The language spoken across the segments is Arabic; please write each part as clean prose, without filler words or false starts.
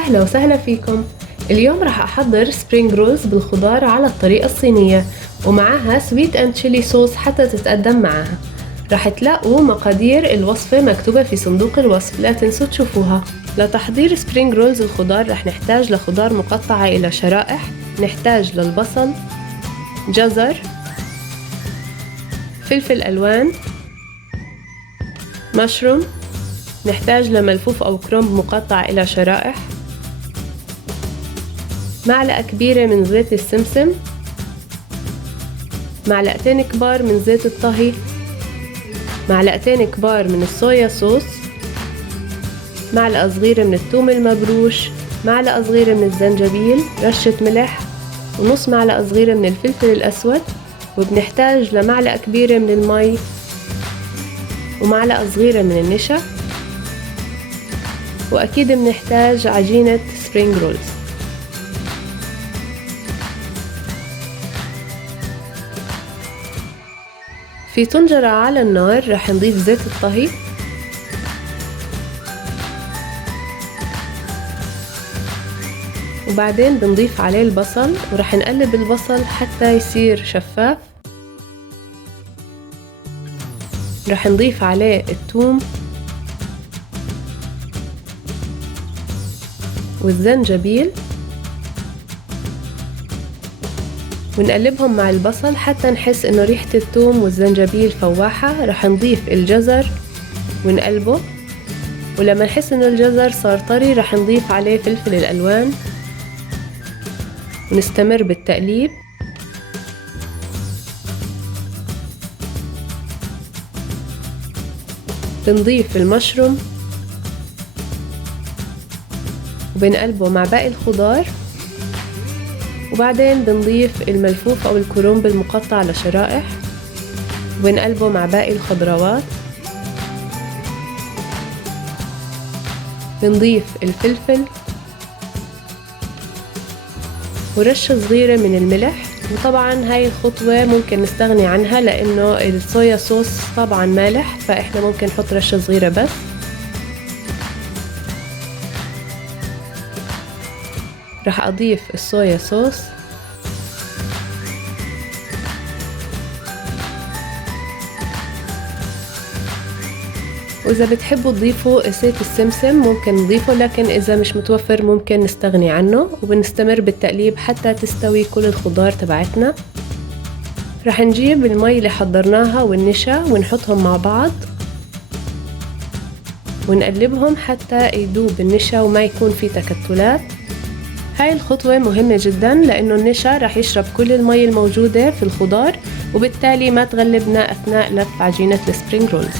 أهلا وسهلا فيكم. اليوم راح أحضر سبرينج رولز بالخضار على الطريقة الصينية ومعاها سويت اند تشيلي صوص حتى تتقدم معاها. راح تلاقوا مقادير الوصفة مكتوبة في صندوق الوصف، لا تنسوا تشوفوها. لتحضير سبرينج رولز الخضار راح نحتاج لخضار مقطعة إلى شرائح، نحتاج للبصل، جزر، فلفل ألوان، مشروم، نحتاج لملفوف أو كرنب مقطع إلى شرائح، معلقة كبيرة من زيت السمسم، معلقتين كبار من زيت الطهي، معلقتين كبار من الصويا صوص، معلقة صغيرة من الثوم المبروش، معلقة صغيرة من الزنجبيل، رشة ملح، ونص معلقة صغيرة من الفلفل الأسود، وبنحتاج لمعلقة كبيرة من المي، ومعلقة صغيرة من النشا، وأكيد بنحتاج عجينة سبرينج رولز. في طنجرة على النار رح نضيف زيت الطهي، وبعدين بنضيف عليه البصل ورح نقلب البصل حتى يصير شفاف. رح نضيف عليه الثوم والزنجبيل ونقلبهم مع البصل حتى نحس انه ريحة الثوم والزنجبيل فواحة. رح نضيف الجزر ونقلبه، ولما نحس انه الجزر صار طري رح نضيف عليه فلفل الألوان ونستمر بالتقليب. بنضيف المشروم وبنقلبه مع باقي الخضار، وبعدين بنضيف الملفوف أو الكرنب المقطع لشرائح وبنقلبه مع باقي الخضروات. بنضيف الفلفل ورشة صغيرة من الملح، وطبعا هاي الخطوة ممكن نستغني عنها لأنه الصويا صوص طبعا مالح، فإحنا ممكن نحط رشة صغيرة بس. رح أضيف الصويا صوص وإذا بتحبوا تضيفوا زيت السمسم ممكن نضيفه، لكن إذا مش متوفر ممكن نستغني عنه. وبنستمر بالتقليب حتى تستوي كل الخضار تبعتنا. رح نجيب المي اللي حضرناها والنشا ونحطهم مع بعض ونقلبهم حتى يذوب النشا وما يكون في تكتلات. هاي الخطوة مهمة جدا لأنه النشا رح يشرب كل المي الموجودة في الخضار وبالتالي ما تغلبنا أثناء لف عجينة السبرينج رولز.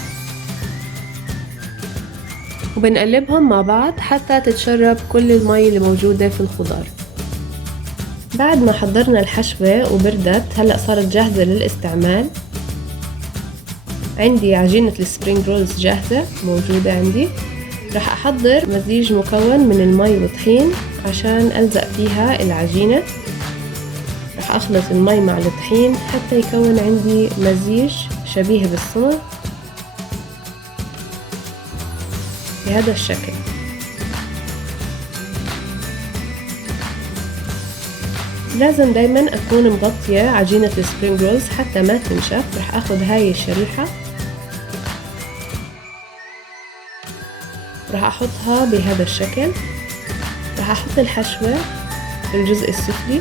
وبنقلبهم مع بعض حتى تتشرب كل المي اللي موجودة في الخضار. بعد ما حضرنا الحشوة وبردت هلأ صارت جاهزة للاستعمال. عندي عجينة السبرينج رولز جاهزة موجودة عندي. رح أحضر مزيج مكون من المي والطحين عشان ألزق فيها العجينة. رح أخلط المي مع الطحين حتى يكون عندي مزيج شبيه بالصلص بهذا الشكل. لازم دايما أكون مغطية عجينة السبرينج رولز حتى ما تنشف. رح أخذ هاي الشريحة رح أحطها بهذا الشكل. رح أحط الحشوة في الجزء السفلي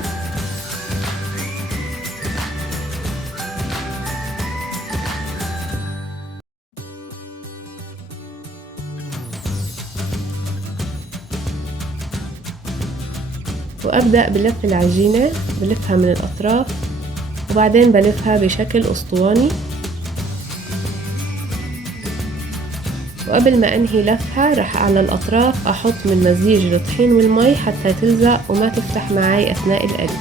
وأبدأ بلف العجينة. بلفها من الأطراف وبعدين بلفها بشكل أسطواني، وقبل ما أنهي لفها رح على الأطراف أحط من مزيج الطحين والمي حتى تلزق وما تفتح معي أثناء القلي.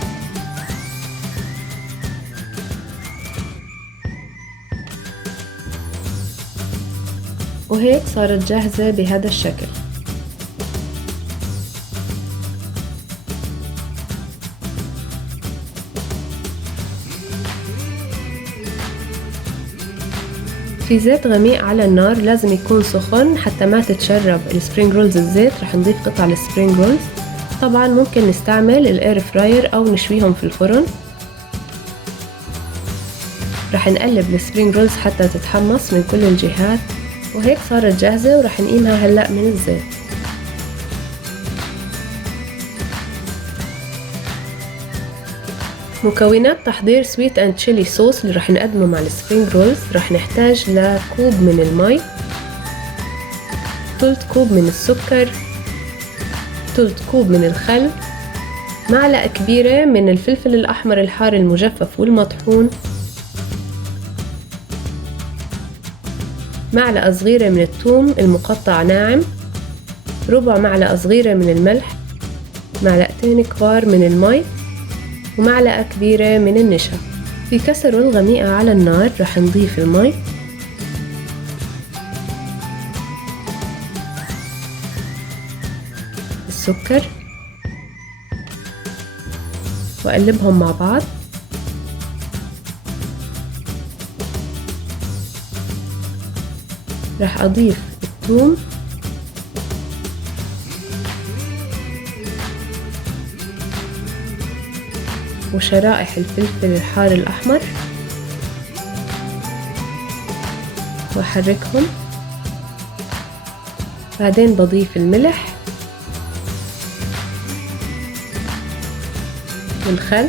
وهيك صارت جاهزة بهذا الشكل. في زيت غميق على النار، لازم يكون سخن حتى ما تتشرب السبرينج رولز الزيت. رح نضيف قطع السبرينج رولز. طبعا ممكن نستعمل الاير فراير او نشويهم في الفرن. رح نقلب السبرينج رولز حتى تتحمص من كل الجهات، وهيك صارت جاهزة ورح نقيمها هلأ من الزيت. مكونات تحضير سويت اند تشيلي صوص اللي رح نقدمه مع السبرينج رولز. رح نحتاج لكوب من المي، ثلث كوب من السكر، ثلث كوب من الخل، معلقة كبيرة من الفلفل الأحمر الحار المجفف والمطحون، معلقة صغيرة من الثوم المقطع ناعم، ربع معلقة صغيرة من الملح، معلقتين كبار من المي، ومعلقة كبيرة من النشا. في كسرول غميقة على النار رح نضيف المي، السكر، وأقلبهم مع بعض. رح أضيف الثوم وشرائح الفلفل الحار الأحمر وأحركهم. بعدين بضيف الملح والخل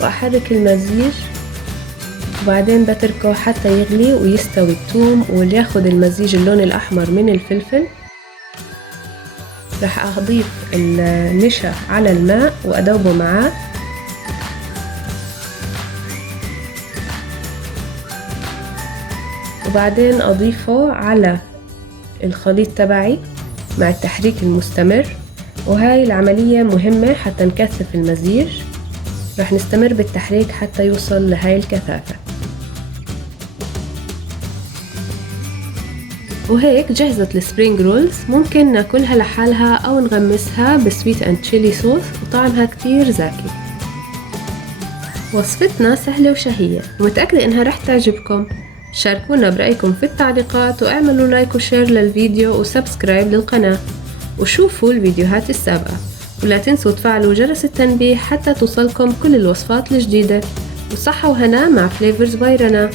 وأحرك المزيج، وبعدين بتركه حتى يغلي ويستوي الثوم وياخد المزيج اللون الأحمر من الفلفل. رح أضيف النشا على الماء وأدوبه معاه، وبعدين أضيفه على الخليط تبعي مع التحريك المستمر. وهاي العملية مهمة حتى نكثف المزيج. رح نستمر بالتحريك حتى يوصل لهاي الكثافة. وهيك جهزت السبرينج رولز. ممكن ناكلها لحالها أو نغمسها بسويت اند تشيلي صوص وطعمها كتير زاكي. وصفتنا سهلة وشهية ومتأكدة إنها رح تعجبكم. شاركونا برأيكم في التعليقات واعملوا لايك وشير للفيديو وسبسكرايب للقناة وشوفوا الفيديوهات السابقة، ولا تنسوا تفعلوا جرس التنبيه حتى توصلكم كل الوصفات الجديدة. وصحة وهنا مع فليفرز باي رنا.